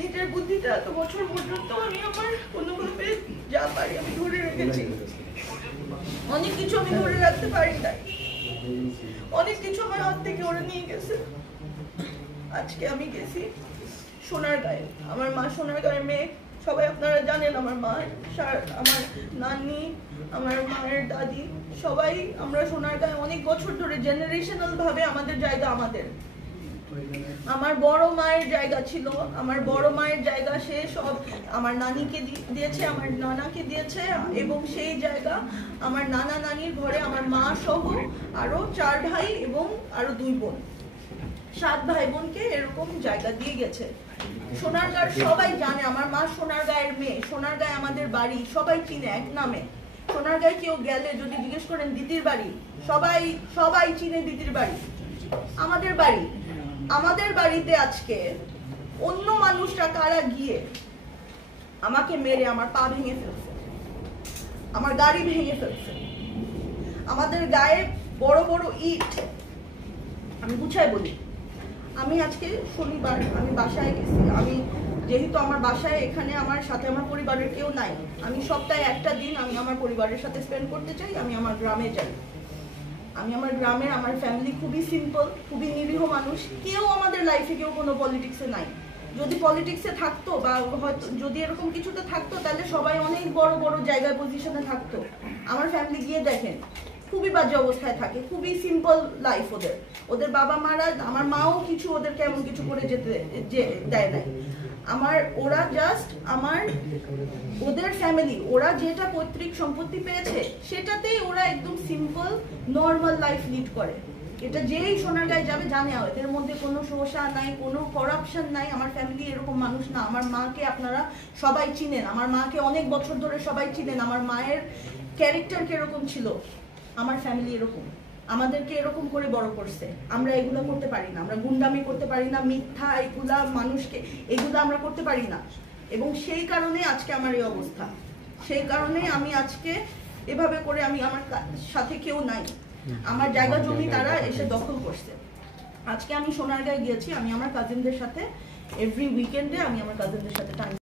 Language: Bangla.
নিজের বুদ্ধিতে এত বছর পর্যন্ত আমি আমার কোনোভাবে যা পারি আমি ধরে রেখেছি। অনেক কিছু আমি ধরে রাখতে পারি নাই, অনেক কিছু আমার হাত থেকে ওরা নিয়ে গেছে। আজকে আমি গেছি সোনারগাঁয়ে, আমার মা সোনারগাঁয়ের মেয়ে, সবাই আপনারা জানেন। আমার মা, আমার নানি, আমার মায়ের দাদি, সবাই আমরা সোনারগাঁয়ে অনেক বছর ধরে জেনারেশনাল ভাবে আমাদের জায়গা আমাদের। আমার বড় মায়ের জায়গা ছিল, আমার বড় মায়ের জায়গা সে সব আমার নানিকে দিয়েছে, আমার নানাকে দিয়েছে, এবং সেই জায়গা আমার নানা নানির ঘরে আমার মা সহ আরো 4 ভাই এবং আরো 2 বোন, 7 ভাই বোনকে এরকম জায়গা দিয়ে গেছে। সোনারগাঁর সবাই জানে, আমার মা সোনারগাঁয়ের মেয়ে, সোনারগাঁয়ে আমাদের বাড়ি, সবাই চিনে এক নামে। সোনারগাঁয়ে কেউ গেলে যদি জিজ্ঞেস করেন দিদির বাড়ি, সবাই সবাই চিনে দিদির বাড়ি। আমাদের বাড়িতে আজকে অন্য মানুষরা কারা গিয়ে আমাকে মেরে আমার পা ভেঙে ফেলছে, আমার গাড়ি ভেঙে ফেলছে, আমাদের গায়ে বড় বড় ইট। আমি গুছাই বলি, আমি আজকে শনিবার আমি বাসায় গেছি। আমি যেহেতু আমার বাসায় এখানে আমার সাথে আমার পরিবারের কেউ নাই, আমি সপ্তাহে একটা দিন আমি আমার পরিবারের সাথে স্পেন্ড করতে চাই। আমি আমার গ্রামে যাই। আমি আমার গ্রামে, আমার ফ্যামিলি খুবই সিম্পল, খুবই নিরীহ মানুষ। কেউ আমাদের লাইফে কেউ কোনো পলিটিক্সে নাই। যদি পলিটিক্সে থাকতো বা হয়তো যদি এরকম কিছুতে থাকতো তাহলে সবাই অনেক বড় বড় জায়গায় পজিশনে থাকতো। আমার ফ্যামিলি গিয়ে দেখেন খুবই বাজে অবস্থায় থাকে, খুবই সিম্পল লাইফ ওদের। ওদের বাবা মারা, আমার মাও কিছু ওদেরকে এমন কিছু করে যেতে দেয় নাই। ওরা জাস্ট ওদের ফ্যামিলি, ওরা যেটা পৈতৃক সম্পত্তি পেয়েছে সেটাতেই ওরা একদম সিম্পল নর্মাল লাইফ লিড করে। এটা যেই সোনারগাঁয়ে যাবে জানে এদের মধ্যে কোনো শোষা নাই, কোনো করাপশন নাই। আমার ফ্যামিলি এরকম মানুষ না। আমার মাকে আপনারা সবাই চিনেন, আমার মাকে অনেক বছর ধরে সবাই চিনেন। আমার মায়ের ক্যারেক্টার কিরকম ছিল, আমার ফ্যামিলি এরকম, আমাদেরকে এরকম করে বড় করছে। আমরা এগুলো করতে পারি না, আমরা গুন্ডামি করতে পারি না, মিথ্যা এগুলা মানুষকে এগুলো আমরা করতে পারি না। এবং সেই কারণে আজকে আমার এই অবস্থা, সেই কারণে আমি আজকে এভাবে করে আমি, আমার সাথে কেউ নাই, আমার জায়গা জমি তারা এসে দখল করছে। আজকে আমি সোনারগাঁয়ে গিয়েছি, আমি আমার কাজিনদের সাথে এভরি উইকেন্ডে আমি আমার কাজিনদের সাথে টাইম